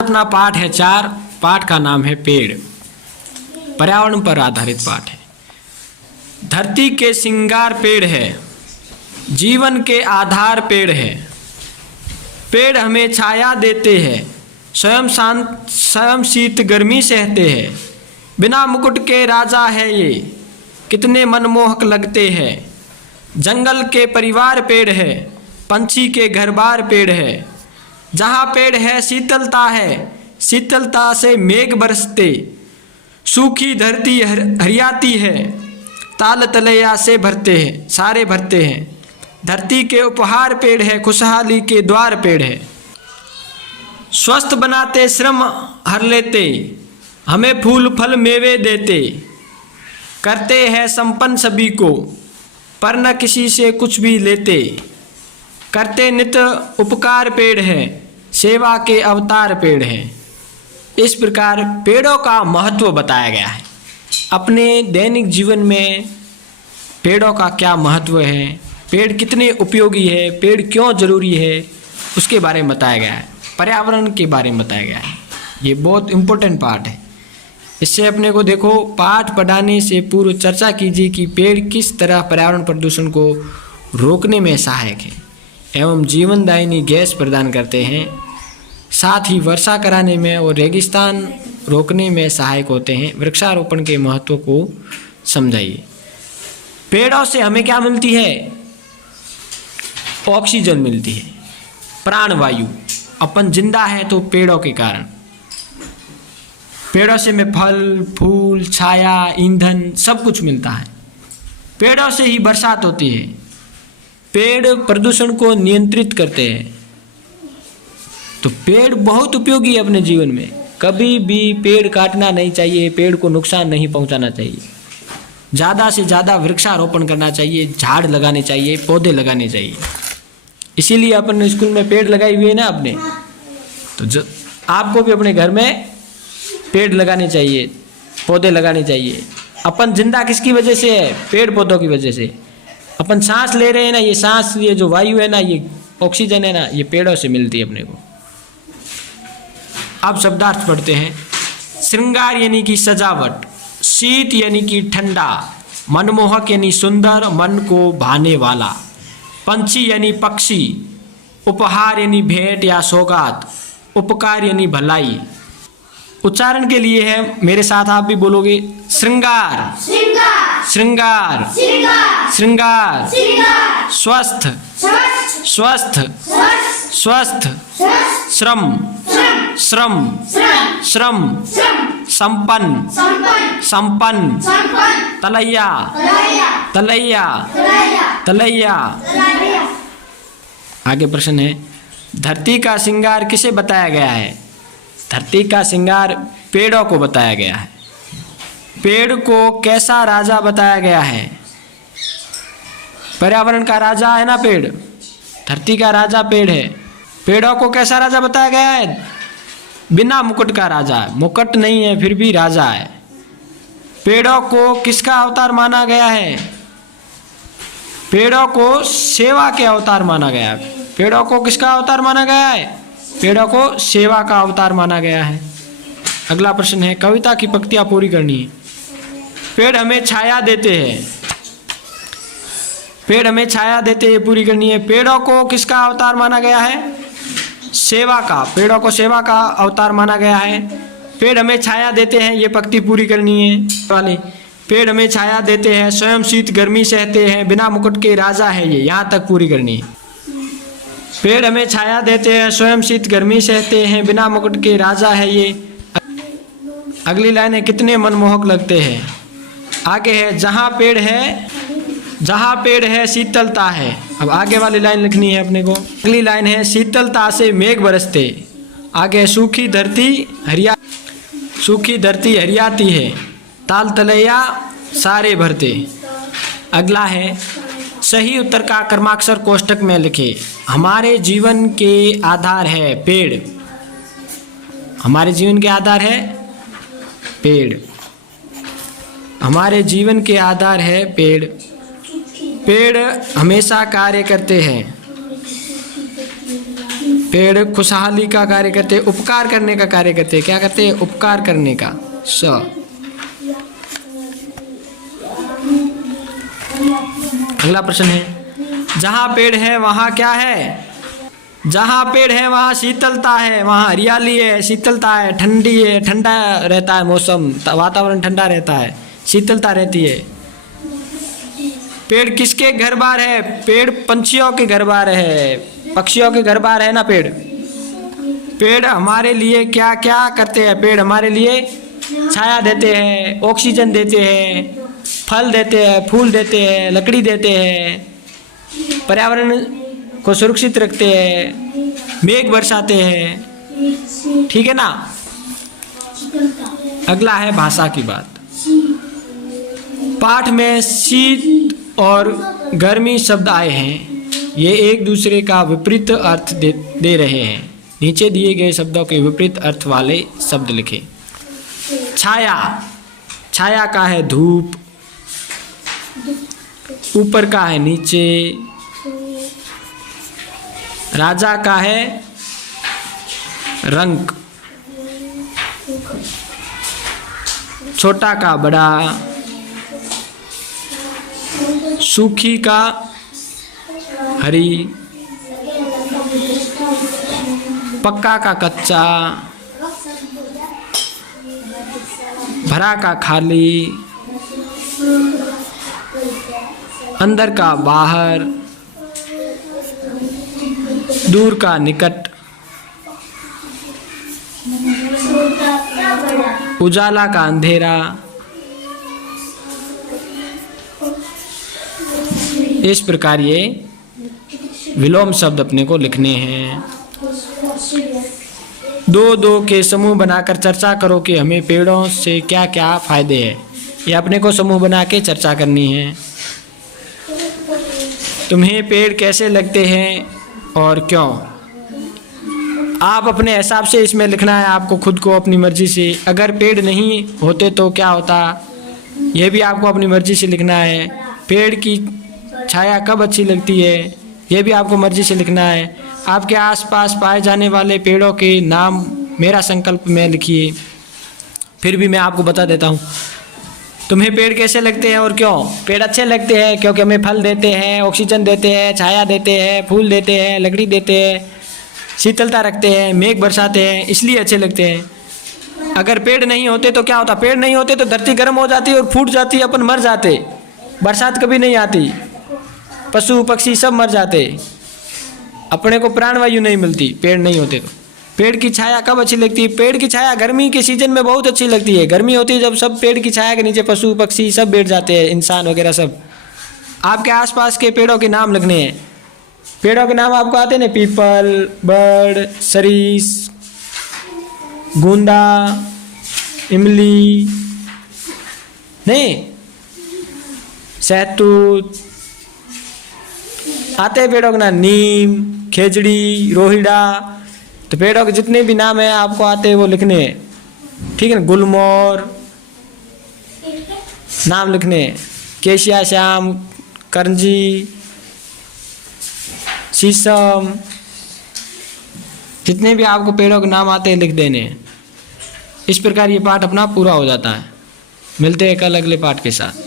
अपना पाठ है 4। पाठ का नाम है पेड़। पर्यावरण पर आधारित पाठ है। धरती के श्रृंगार पेड़ है, जीवन के आधार पेड़ है। पेड़ हमें छाया देते हैं, स्वयं शीत गर्मी सहते हैं। बिना मुकुट के राजा है ये, कितने मनमोहक लगते हैं। जंगल के परिवार पेड़ है, पंछी के घर बार पेड़ है। जहाँ पेड़ है शीतलता है, शीतलता से मेघ बरसते। सूखी धरती हरियाती है, ताल तलैया से भरते हैं, सारे भरते हैं। धरती के उपहार पेड़ है, खुशहाली के द्वार पेड़ है। स्वस्थ बनाते श्रम हर लेते, हमें फूल फल मेवे देते। करते हैं संपन्न सभी को, पर न किसी से कुछ भी लेते। करते नित्य उपकार पेड़ है, सेवा के अवतार पेड़ है। इस प्रकार पेड़ों का महत्व बताया गया है। अपने दैनिक जीवन में पेड़ों का क्या महत्व है, पेड़ कितने उपयोगी है, पेड़ क्यों जरूरी है, उसके बारे में बताया गया है। पर्यावरण के बारे में बताया गया है। ये बहुत इम्पोर्टेंट पार्ट है। इससे अपने को देखो, पाठ पढ़ाने से पूर्व चर्चा कीजिए कि पेड़ किस तरह पर्यावरण प्रदूषण को रोकने में सहायक है एवं जीवनदायिनी गैस प्रदान करते हैं। साथ ही वर्षा कराने में और रेगिस्तान रोकने में सहायक होते हैं। वृक्षारोपण के महत्व को समझाइए। पेड़ों से हमें क्या मिलती है? ऑक्सीजन मिलती है, प्राणवायु। अपन जिंदा है तो पेड़ों के कारण। पेड़ों से हमें फल फूल, छाया, ईंधन सब कुछ मिलता है। पेड़ों से ही बरसात होती है। पेड़ प्रदूषण को नियंत्रित करते हैं। तो पेड़ बहुत उपयोगी है अपने जीवन में। कभी भी पेड़ काटना नहीं चाहिए, पेड़ को नुकसान नहीं पहुंचाना चाहिए। ज़्यादा से ज़्यादा वृक्षारोपण करना चाहिए, झाड़ लगाने चाहिए, पौधे लगाने चाहिए। इसीलिए अपन स्कूल में पेड़ लगाए हुए हैं ना अपने। तो आपको भी अपने घर में पेड़ लगाने चाहिए, पौधे लगाने चाहिए। अपन जिंदा किसकी वजह से है? पेड़ पौधों की वजह से। अपन सांस ले रहे हैं ना, ये सांस, ये जो वायु है ना, ये ऑक्सीजन है ना, ये पेड़ों से मिलती है अपने को। अब शब्दार्थ पढ़ते हैं। श्रृंगार यानी कि सजावट, शीत यानी कि ठंडा, मनमोहक यानी सुंदर, मन को भाने वाला, पंछी यानी पक्षी, उपहार यानी भेंट या सौगात, उपकार यानी भलाई। उच्चारण के लिए है, मेरे साथ आप भी बोलोगे। श्रृंगार श्रृंगार श्रृंगार, स्वस्थ स्वस्थ स्वस्थ, श्रम श्रम श्रम, संपन्न संपन्न, तलैया तलैया तलैया। आगे प्रश्न है, धरती का श्रृंगार किसे बताया गया है? धरती का श्रृंगार पेड़ों को बताया गया है। पेड़ को कैसा राजा बताया गया है? पर्यावरण का राजा है ना पेड़, धरती का राजा पेड़ है। पेड़ों को कैसा राजा बताया गया है? बिना मुकुट का राजा है, मुकुट नहीं है फिर भी राजा है। पेड़ों को किसका अवतार माना गया है? पेड़ों को सेवा के अवतार माना गया है। पेड़ों को किसका अवतार माना गया है? पेड़ों को सेवा का अवतार माना गया है। अगला प्रश्न है, कविता की पंक्तियां पूरी करनी है। पेड़ हमें छाया देते हैं, पेड़ हमें छाया देते हैं, पूरी करनी है। पेड़ों को किसका अवतार माना गया है? सेवा का। पेड़ों को सेवा का अवतार माना गया है। पेड़ हमें छाया देते हैं, ये पंक्ति पूरी करनी है वाली। पेड़ हमें छाया देते हैं, स्वयं शीत गर्मी सहते हैं, बिना मुकुट के राजा है ये, यहाँ तक पूरी करनी है। पेड़ हमें छाया देते हैं, स्वयं शीत गर्मी सहते हैं, बिना मुकुट के राजा है ये। अगली लाइन है, कितने मनमोहक लगते हैं। आगे है, जहाँ पेड़ है शीतलता है। अब आगे वाली लाइन लिखनी है अपने को। अगली लाइन है, शीतलता से मेघ बरसते। आगे सूखी धरती हरियाती है, ताल तलैया सारे भरते। अगला है, सही उत्तर का क्रमाक्षर कोष्टक में लिखे। हमारे जीवन के आधार है पेड़। हमारे जीवन के आधार है पेड़। हमारे जीवन के आधार है पेड़। पेड़ हमेशा कार्य करते हैं। पेड़ खुशहाली का कार्य करते हैं, उपकार करने का कार्य करते हैं। क्या करते हैं? उपकार करने का। अगला प्रश्न है, जहाँ पेड़ है वहाँ क्या है? जहाँ पेड़ है वहाँ शीतलता है, वहाँ हरियाली है, शीतलता है, ठंडी है, ठंडा रहता है मौसम, वातावरण ठंडा रहता है, शीतलता रहती है। पेड़ किसके घर बार है? पेड़ पंछियों के घर बार है, पक्षियों के घर बार है ना पेड़। पेड़ हमारे लिए क्या क्या करते हैं? पेड़ हमारे लिए छाया देते हैं, ऑक्सीजन देते हैं, फल देते हैं, फूल देते हैं, लकड़ी देते हैं, पर्यावरण को सुरक्षित रखते हैं, मेघ बरसाते हैं। ठीक है ना। अगला है भाषा की बात। पाठ में शीत और गर्मी शब्द आए हैं, ये एक दूसरे का विपरीत अर्थ दे रहे हैं। नीचे दिए गए शब्दों के विपरीत अर्थ वाले शब्द लिखें। छाया, छाया का है धूप, ऊपर का है नीचे। राजा का है रंग, छोटा का बड़ा, सूखी का हरी, पक्का का कच्चा, भरा का खाली, अंदर का बाहर, दूर का निकट, उजाला का अंधेरा। इस प्रकार ये विलोम शब्द अपने को लिखने हैं। दो दो के समूह बनाकर चर्चा करो कि हमें पेड़ों से क्या क्या फायदे हैं। ये अपने को समूह बना के चर्चा करनी है। तुम्हें पेड़ कैसे लगते हैं और क्यों? आप अपने हिसाब से इसमें लिखना है, आपको खुद को अपनी मर्जी से। अगर पेड़ नहीं होते तो क्या होता, ये भी आपको अपनी मर्जी से लिखना है। पेड़ की छाया कब अच्छी लगती है, ये भी आपको मर्जी से लिखना है। आपके आसपास पाए जाने वाले पेड़ों के नाम मेरा संकल्प में लिखिए। फिर भी मैं आपको बता देता हूँ, तुम्हें पेड़ कैसे लगते हैं और क्यों? पेड़ अच्छे लगते हैं क्योंकि हमें फल देते हैं, ऑक्सीजन देते हैं, छाया देते हैं, फूल देते हैं, लकड़ी देते हैं, शीतलता रखते हैं, मेघ बरसाते हैं, इसलिए अच्छे लगते हैं। अगर पेड़ नहीं होते तो क्या होता? पेड़ नहीं होते तो धरती गर्म हो जाती और फूट जाती, अपन मर जाते, बरसात कभी नहीं आती, पशु पक्षी सब मर जाते, अपने को प्राणवायु नहीं मिलती पेड़ नहीं होते तो। पेड़ की छाया कब अच्छी लगती है? पेड़ की छाया गर्मी के सीजन में बहुत अच्छी लगती है। गर्मी होती है जब सब पेड़ की छाया के नीचे पशु पक्षी सब बैठ जाते हैं, इंसान वगैरह सब। आपके आसपास के पेड़ों के नाम लिखने हैं। पेड़ों के नाम आपको आते हैं ना? पीपल, बर्ड, सरीस, गोंदा, इमली, नहीं सहतूत आते हैं पेड़ों के नाम। नीम, खेजड़ी, रोहिड़ा, तो पेड़ों के जितने भी नाम हैं आपको आते हैं वो लिखने हैं। ठीक है ना। गुलमोहर नाम लिखने हैं। केशिया श्याम, करंजी, शीशम, जितने भी आपको पेड़ों के नाम आते हैं लिख देने हैं। इस प्रकार ये पाठ अपना पूरा हो जाता है। मिलते हैं कल अगले पाठ के साथ।